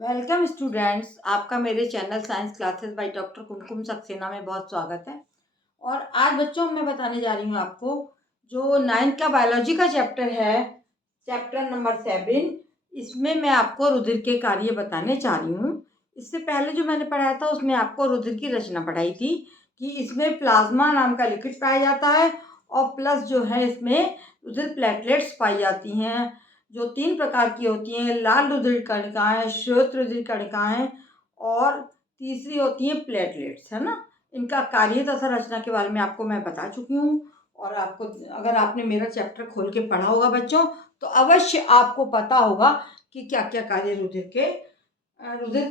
Welcome students, आपका मेरे channel science classes by doctor Kumkum Saxena में बहुत स्वागत है। और आज बच्चों मैं बताने जा रही हूँ आपको जो 9th का बायोलॉजी का चैप्टर है, चैप्टर नंबर 7। इसमें मैं आपको रुधिर के कार्य बताने जा रही हूँ। इससे पहले जो मैंने पढ़ाया था उसमें आपको रुधिर की रचना पढ़ाई थी कि इसमें प्लाज्मा नाम का लिक्विड पाया जाता है और प्लस जो है इसमें रुधिर प्लेटलेट्स पाई जाती हैं जो 3 प्रकार की होती हैं। लाल रुधिर कणिकाएं, श्वेत रुधिर कणिकाएं और तीसरी होती है प्लेटलेट्स, है ना। इनका कार्य तथा रचना के बारे में आपको मैं बता चुकी हूँ। और आपको अगर आपने मेरा चैप्टर खोल के पढ़ा होगा बच्चों तो अवश्य आपको पता होगा कि क्या क्या कार्य रुधिर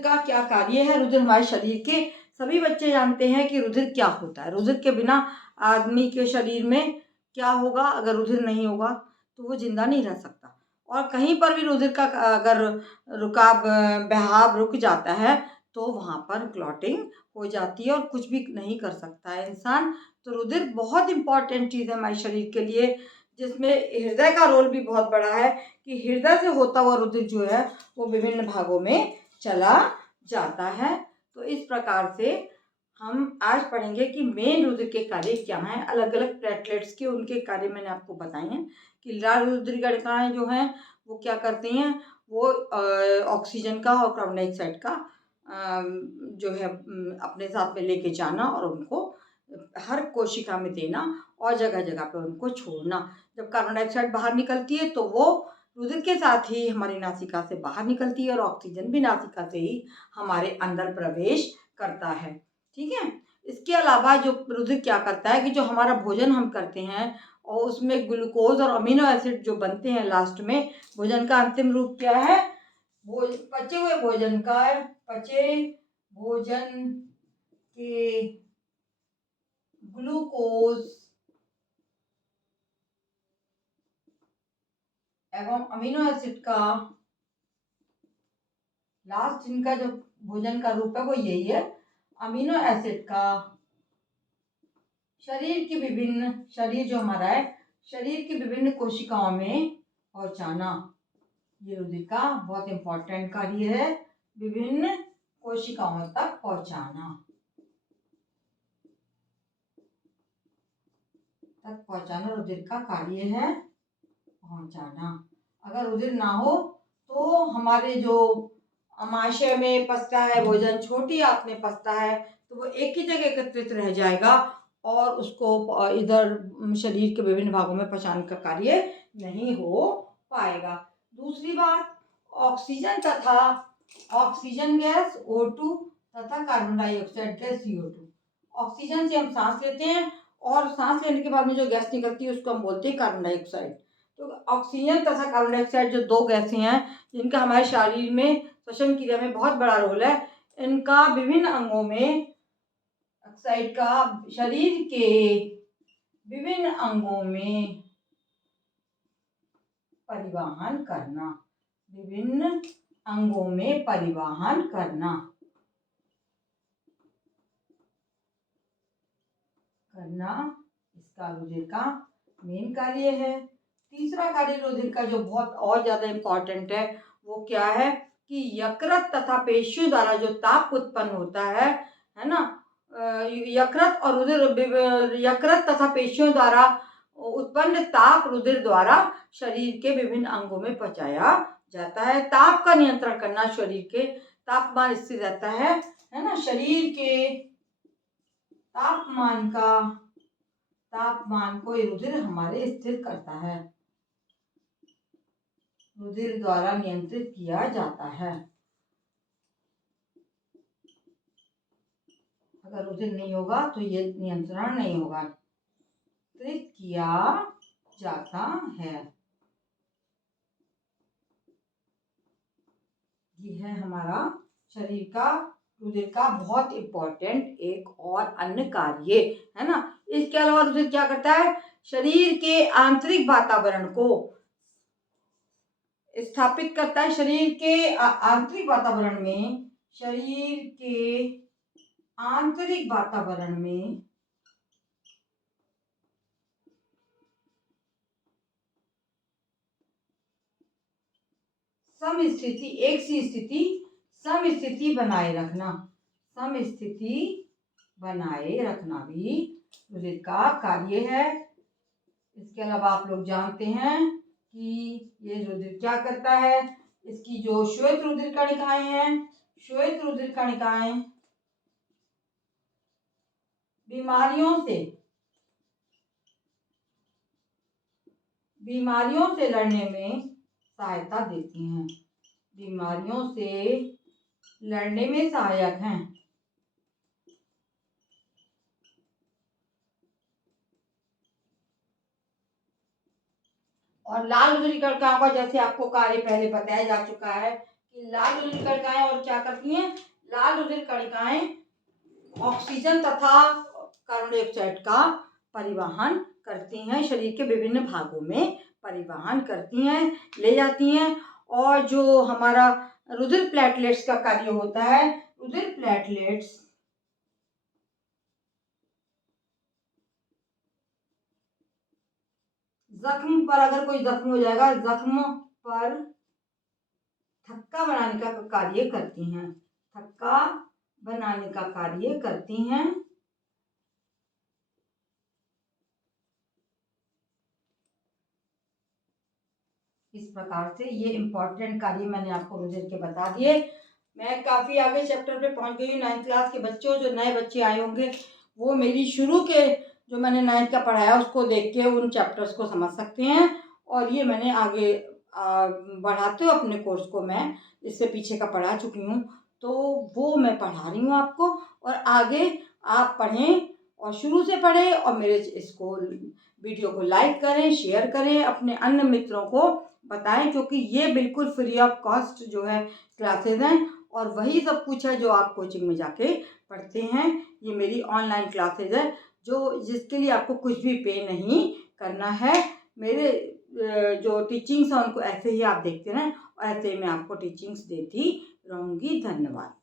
का क्या कार्य है। रुधिर हमारे शरीर के सभी बच्चे जानते हैं कि रुधिर क्या होता है। रुधिर के बिना आदमी के शरीर में क्या होगा, अगर रुधिर नहीं होगा तो वो जिंदा नहीं रह सकता। और कहीं पर भी रुधिर का अगर रुकाव बहाव रुक जाता है तो वहाँ पर क्लॉटिंग हो जाती है और कुछ भी नहीं कर सकता है इंसान। तो रुधिर बहुत इम्पॉर्टेंट चीज़ है हमारे शरीर के लिए, जिसमें हृदय का रोल भी बहुत बड़ा है कि हृदय से होता हुआ रुधिर जो है वो विभिन्न भागों में चला जाता है। तो इस प्रकार से हम आज पढ़ेंगे कि मेन रुधिर के कार्य क्या हैं। अलग अलग प्लेटलेट्स के उनके कार्य मैंने आपको बताए हैं कि लाल रुधिर कणिकाएं जो हैं वो क्या करती हैं, वो ऑक्सीजन का और कार्बन डाइऑक्साइड का जो है अपने साथ में लेके जाना और उनको हर कोशिका में देना और जगह जगह पे उनको छोड़ना। जब कार्बन डाइऑक्साइड बाहर निकलती है तो वो रुधिर के साथ ही हमारी नासिका से बाहर निकलती है और ऑक्सीजन भी नासिका से ही हमारे अंदर प्रवेश करता है। ठीक है। इसके अलावा जो रुधिर क्या करता है कि जो हमारा भोजन हम करते हैं और उसमें ग्लूकोज और अमीनो एसिड जो बनते हैं लास्ट में, भोजन का अंतिम रूप क्या है, पचे हुए भोजन का, पचे भोजन के ग्लूकोज एवं अमीनो एसिड का लास्ट इनका जो भोजन का रूप है वो यही है। अमीनो एसिड का शरीर जो हमारा है, शरीर की विभिन्न कोशिकाओं में पहुंचाना, ये रुधिर का बहुत इंपॉर्टेंट कार्य है। विभिन्न कोशिकाओं तक पहुंचाना रुधिर का कार्य है, पहुंचाना। अगर रुधिर ना हो तो हमारे जो आमाशय में पचता है भोजन, छोटी आंत में पचता है, तो वो एक ही जगह एकत्रित रह जाएगा और उसको इधर शरीर के विभिन्न भागों में पहुंचाने का कार्य नहीं हो पाएगा। दूसरी बात, ऑक्सीजन गैस O2 तथा carbon dioxide gas CO2। Oxygen से हम सांस लेते हैं और सांस लेने के बाद में जो गैस निकलती है उसको हम बोलते हैं कार्बन डाइऑक्साइड। तो ऑक्सीजन तथा कार्बन डाइऑक्साइड जो दो गैसें हैं जिनका हमारे शरीर में श्वसन क्रिया में बहुत बड़ा रोल है, इनका विभिन्न अंगों में ऑक्साइड का शरीर के विभिन्न अंगों में परिवहन करना, विभिन्न अंगों में परिवहन करना इसका रुधिर का मेन कार्य है। तीसरा कार्य रुधिर का जो बहुत और ज्यादा इम्पोर्टेंट है वो क्या है कि यकृत तथा पेशियों द्वारा जो ताप उत्पन्न होता है ना, यकृत तथा पेशियों द्वारा उत्पन्न ताप रुधिर द्वारा शरीर के विभिन्न अंगों में पहुंचाया जाता है। ताप का नियंत्रण करना, शरीर के तापमान स्थिर रहता है ना, शरीर के तापमान को रुधिर हमारे स्थिर करता है, रुधिर द्वारा नियंत्रित किया जाता है। अगर रुधिर नहीं होगा तो ये नियंत्रण नहीं होगा, नियंत्रित किया जाता है। ये है हमारा शरीर का रुधिर का बहुत इम्पोर्टेंट एक और अन्य कार्य, है ना। इसके अलावा रुधिर क्या करता है, शरीर के आंतरिक वातावरण को स्थापित करता है। शरीर के आंतरिक वातावरण में एक सी स्थिति समस्थिति बनाए रखना, समस्थिति बनाए रखना भी रुधिर का कार्य है। इसके अलावा आप लोग जानते हैं कि ये रुधिर क्या करता है, इसकी जो श्वेत रुधिर कणिकाएं हैं, श्वेत रुधिर कणिकाएं बीमारियों से लड़ने में सहायता देती हैं, बीमारियों से लड़ने में सहायक हैं। और लाल रुधिर कणिकाओं का जैसे आपको कार्य पहले बताया जा चुका है कि लाल रुधिर कणिकाएं और क्या करती हैं, लाल रुधिर कणिकाएं ऑक्सीजन तथा कार्बन डाइऑक्साइड का परिवहन करती हैं, शरीर के विभिन्न भागों में परिवहन करती हैं, ले जाती हैं। और जो हमारा रुधिर प्लेटलेट्स का कार्य होता है, रुधिर प्लेटलेट्स जख्म पर अगर कोई जख्म हो जाएगा, जख्म पर थक्का बनाने का कार्य करती हैं, थक्का बनाने का कार्य करती हैं। इस प्रकार से ये इम्पोर्टेंट कार्य मैंने आपको रुधिर के बता दिए। मैं काफ़ी आगे चैप्टर पे पहुंच गई हूँ। 9th क्लास के बच्चों, जो नए बच्चे आए होंगे वो मेरी शुरू के जो मैंने 9th का पढ़ाया उसको देख के उन चैप्टर्स को समझ सकते हैं। और ये मैंने आगे बढ़ाते हुए अपने कोर्स को मैं इससे पीछे का पढ़ा चुकी हूँ, तो वो मैं पढ़ा रही हूँ आपको। और आगे आप पढ़ें और शुरू से पढ़ें और मेरे इसको वीडियो को लाइक करें, शेयर करें, अपने अन्य मित्रों को बताएं, क्योंकि ये बिल्कुल फ्री ऑफ कॉस्ट जो है क्लासेस हैं और वही सब कुछ है जो आप कोचिंग में जाके पढ़ते हैं। ये मेरी ऑनलाइन क्लासेस है जो जिसके लिए आपको कुछ भी पे नहीं करना है। मेरे जो टीचिंग्स हैं उनको ऐसे ही आप देखते रहें और ऐसे ही मैं आपको टीचिंग्स देती रहूँगी। धन्यवाद।